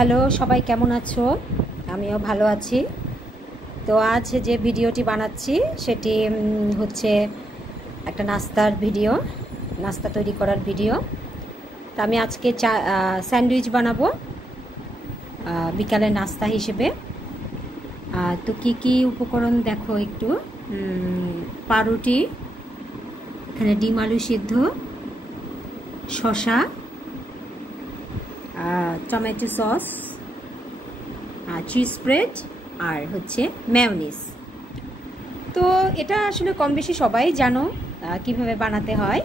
Hello, সবাই কেমন আছো? আমিও ভালো আছি। তো আজ যে ভিডিওটি বানাচ্ছি সেটি হচ্ছে একটা নাস্তার ভিডিও, নাস্তা তৈরি করার ভিডিও। তো আমি আজকে স্যান্ডউইচ বানাবো বিকালের নাস্তা হিসেবে। তো কি কি উপকরণ দেখো একটু। পাউরুটি, এখানে ডিম আলু সিদ্ধ, শসা, টমেটো সস, চিজ স্প্রেড আর হচ্ছে মেয়োনিজ। তো এটা আসলে কম বেশি সবাই জানো কিভাবে বানাতে হয়।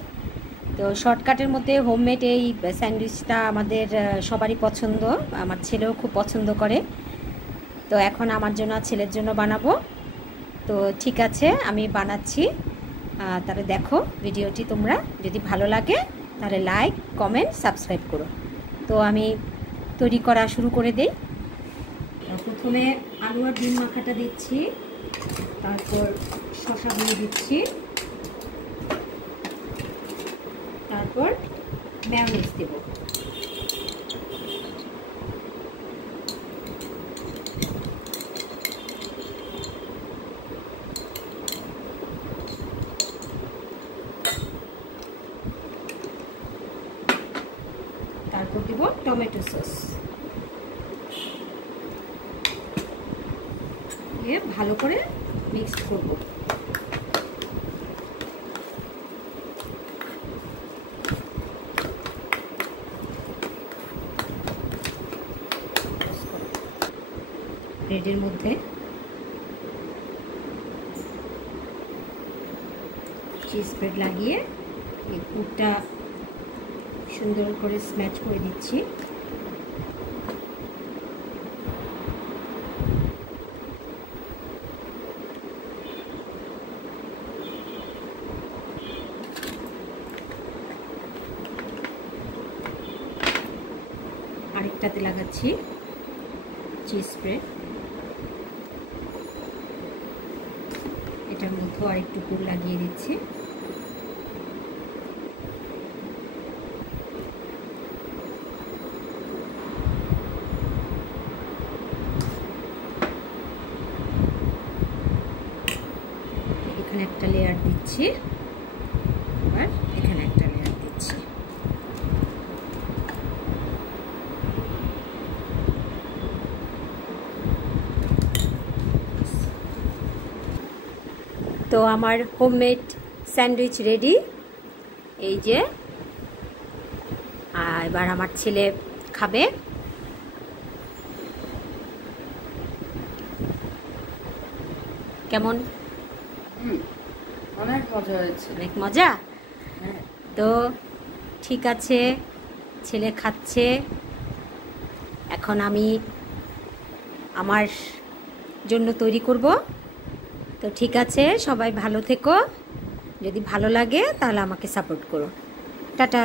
তো শর্টকাটের মধ্যে হোমমেড এই স্যান্ডউইচটা আমাদের সবারই পছন্দ, আমার ছেলেও খুব পছন্দ করে। তো এখন আমার জন্য ছেলের জন্য বানাবো। তো ঠিক আছে, আমি বানাচ্ছি। তাহলে দেখো ভিডিওটি, তোমরা যদি ভালো লাগে তাহলে লাইক, কমেন্ট, সাবস্ক্রাইব করো। তো আমি তৈরি করা শুরু করে দিই। প্রথমে আলু আর ডিম মাখাটা দিচ্ছি, তারপর শসা দিয়ে দিচ্ছি, তারপর মেয়োনিজ দেব। তারপর দেব টমেটো সস। দিয়ে ভালো করে মিক্স করব। ব্রেডের মধ্যে চিজ স্প্রেড লাগিয়ে এই পুরটা সুন্দর করে স্ম্যাচ করে দিচ্ছি। আরেকটাতে লাগাচ্ছি চিজ স্প্রেড। এটার মধ্যেও আরেকটু পুর লাগিয়ে দিচ্ছি। এখানে একটা লেয়ার দিচ্ছি, আর এখানে একটা লেয়ার দিচ্ছি। তো আমার হোমমেড স্যান্ডউইচ রেডি। এই যে, এবার আমার ছেলে খাবে। কেমন? অনেক মজা হয়েছে। অনেক মজা। হ্যাঁ। তো ঠিক আছে, ছেলে খাচ্ছে। এখন আমি আমার জন্য তৈরি করব। তো ঠিক আছে, সবাই ভালো থেকো। যদি ভালো লাগে তাহলে আমাকে সাপোর্ট করো। টাটা।